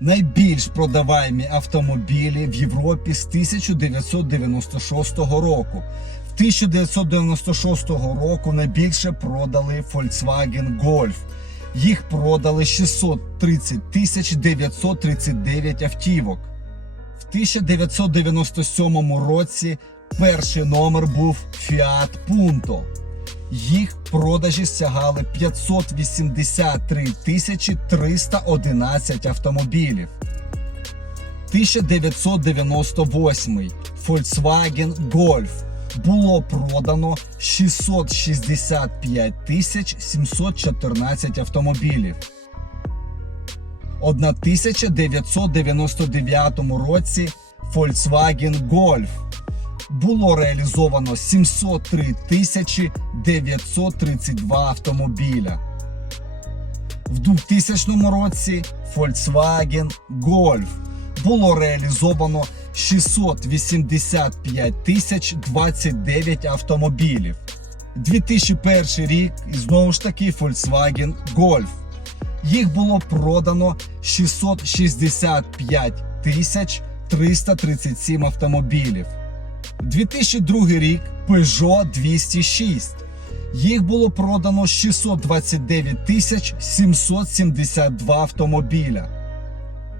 найбільш продаваємі автомобілі в Європі з 1996 року. В 1996 року найбільше продали Volkswagen Golf. Їх продали 630 тисяч 939 автівок. В 1997 році перший номер був Fiat Punto. Їх продажі сягали 583 тисячі 311 автомобілів. 1998 Volkswagen Golf було продано 665 тисяч 714 автомобілів. 1999 році Volkswagen Golf було реалізовано 703 тисячі 932 автомобіля. В 2000 році Volkswagen Golf було реалізовано 685 тисяч 29 автомобілів. 2001 рік і знову ж таки Volkswagen Golf. Їх було продано 665 тисяч 337 автомобілів. 2002 рік Peugeot 206. Їх було продано 629 тисяч 772 автомобіля.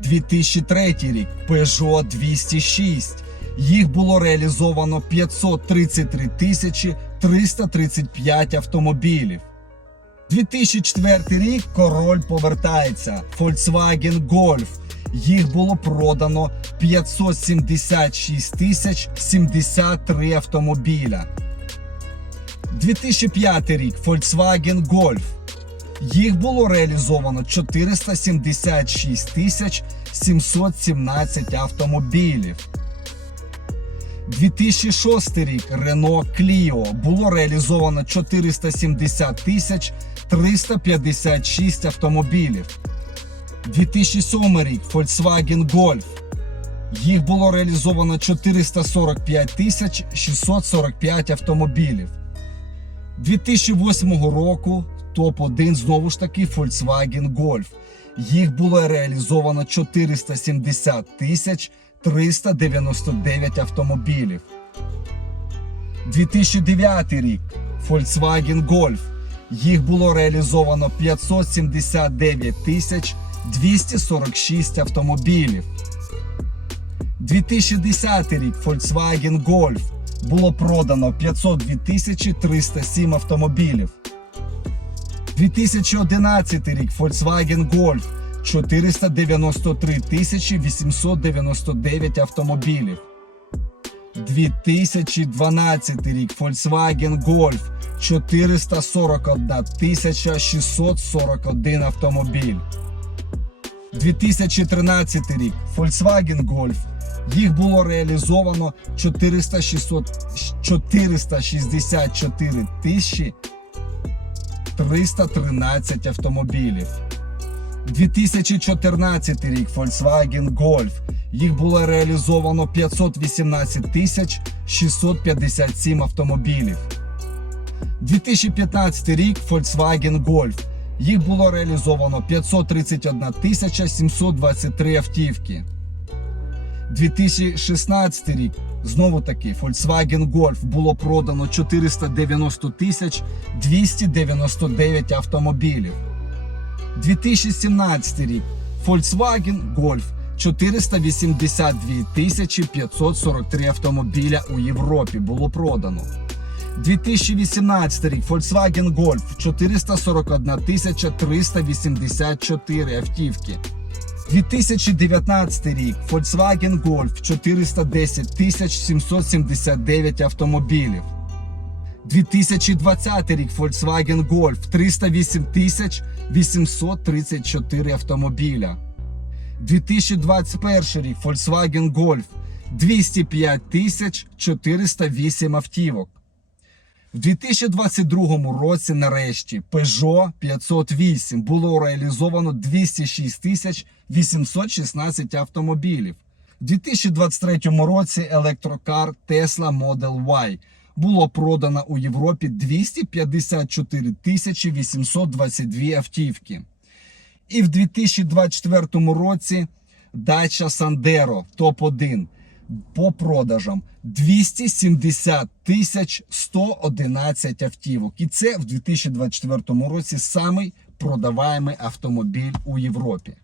2003 рік Peugeot 206. Їх було реалізовано 533 тисячі 335 автомобілів. 2004 рік король повертається. Volkswagen Golf. Їх було продано 576 тисяч 73 автомобіля. 2005 рік Volkswagen Golf. Їх було реалізовано 476 тисяч 717 автомобілів. 2006 рік Renault Clio було реалізовано 470 тисяч 356 автомобілів. 2007 рік Volkswagen Golf. Їх було реалізовано 445 тисяч 645 автомобілів. 2008 року топ-1 знову ж таки Volkswagen Golf. Їх було реалізовано 470 тисяч 399 автомобілів. 2009 рік Volkswagen Golf. Їх було реалізовано 579 тисяч 246 автомобілів. 2010 рік Volkswagen Golf було продано 502 тисячі 307 автомобілів. 2011 рік Volkswagen Golf 493 тисячі 899 автомобілів. 2012 рік Volkswagen Golf 441 тисяча 641 автомобіль. 2013 рік Volkswagen Golf. Їх було реалізовано 400, 600, 464 тисячі 313 автомобілів. 2014 рік Volkswagen Golf. Їх було реалізовано 518 тисяч 657 автомобілів. 2015 рік Volkswagen Golf. Їх було реалізовано 531 тисяча 723 автівки. 2016 рік знову таки Volkswagen Golf було продано 490 тисяч 299 автомобілів. 2017 рік Volkswagen Golf 482 тисячі 543 автомобіля у Європі було продано. 2018 рік Volkswagen Golf 441 384 автівки. 2019 рік Volkswagen Golf 410 779 автомобілів. 2020 рік Volkswagen Golf 308 834 автомобіля. 2021 рік Volkswagen Golf 205 408 автівок. В 2022 році нарешті Peugeot 508 було реалізовано 206 тисяч 816 автомобілів. У 2023 році електрокар Tesla Model Y було продано у Європі 254 тисячі 822 автівки. І в 2024 році Dacia Sandero топ-1 по продажам 270 тисяч 111 автівок. І це в 2024 році самий продаваємий автомобіль у Європі.